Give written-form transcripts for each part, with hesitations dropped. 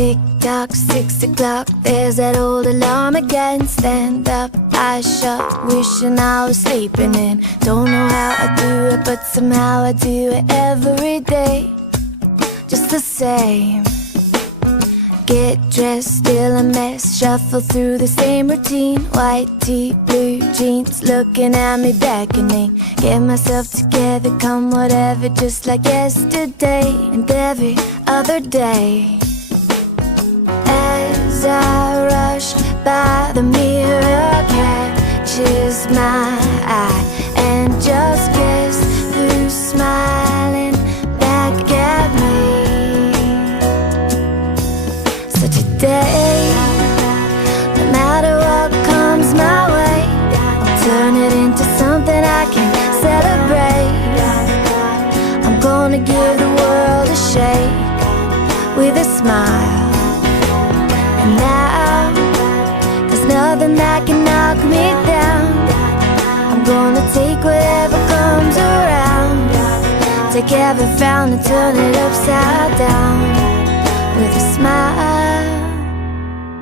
Tick tock, 6 o'clock, there's that old alarm again. Stand up, eyes shut, wishing I was sleeping in. Don't know how I do it, but somehow I do it every day, just the same. Get dressed, still a mess, shuffle through the same routine. White tee, blue jeans, looking at me beckoning. Get myself together, come whatever, just like yesterday and every other day. As I rush by, the mirror catches my eye, and just guess who's smiling back at me. So today, no matter what comes my way, I'll turn it into something I can celebrate. I'm gonna give the world a shake with a smile. And now, there's nothing that can knock me down. I'm gonna take whatever comes around, take every frown and turn it upside down with a smile.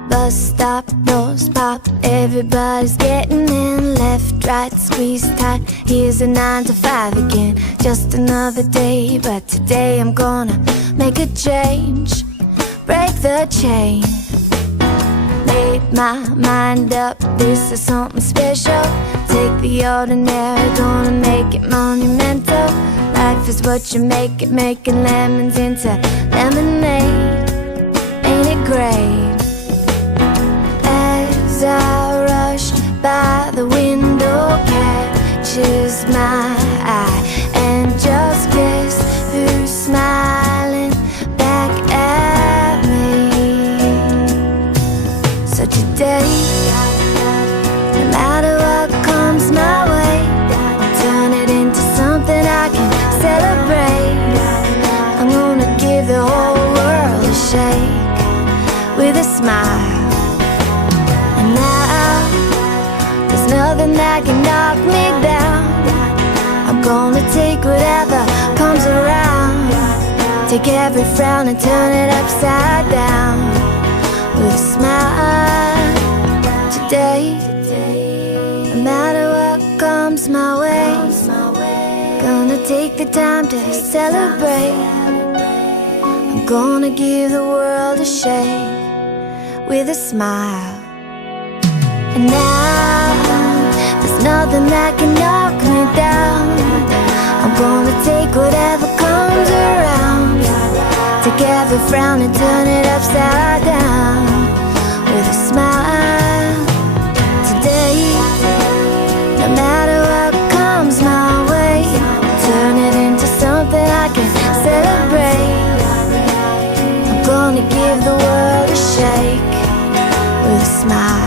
Bus stop, doors pop, everybody's getting in. Left, right, squeeze tight, here's a 9 to 5 again. Just another day, but today I'm gonna make a change, break the chain. Made my mind up, this is something special. Take the ordinary, gonna make it monumental. Life is what you make it, making lemons into lemonade. Ain't it great? As I rush by, the window catches my eye, and just guess who's smiling back at me. So today, no matter what comes my way, I'll turn it into something I can celebrate. I'm gonna give the whole world a shake with a smile. And now, there's nothing that can knock me down. I'm gonna take whatever comes around, take every frown and turn it upside down with a smile. Today, no matter what comes my way, gonna take the time to celebrate. I'm gonna give the world a shake with a smile. And now, there's nothing that can knock me down. I'm gonna take whatever comes around, take every frown and turn it upside down with a smile. Today, no matter what comes my way, turn it into something I can celebrate. I'm gonna give the world a shake with a smile.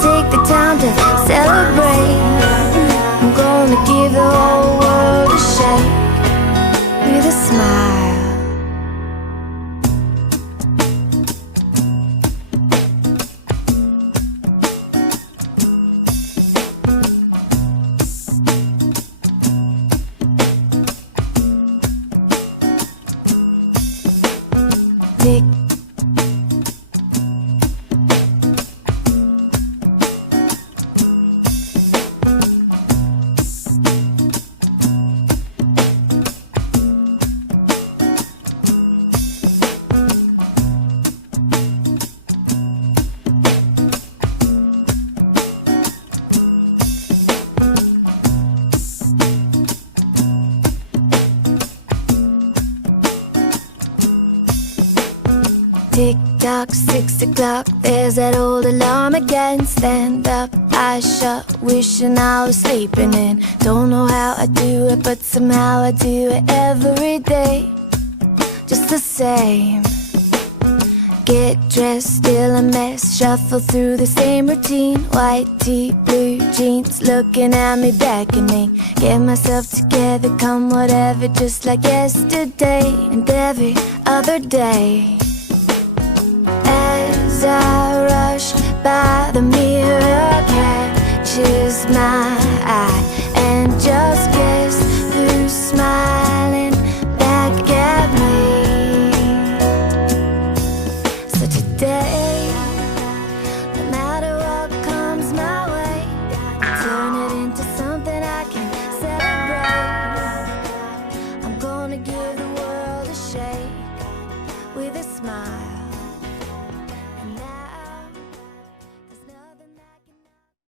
Take the time to celebrate. I'm gonna give the whole world a shake with a smile. Tick. Tick tock, 6 o'clock, there's that old alarm again. Stand up, eyes shut, wishing I was sleeping in. Don't know how I do it, but somehow I do it every day, just the same. Get dressed, still a mess, shuffle through the same routine. White tee, blue jeans, looking at me beckoning. Get myself together, come whatever, just like yesterday and every other day. As I rush by, the mirror catches my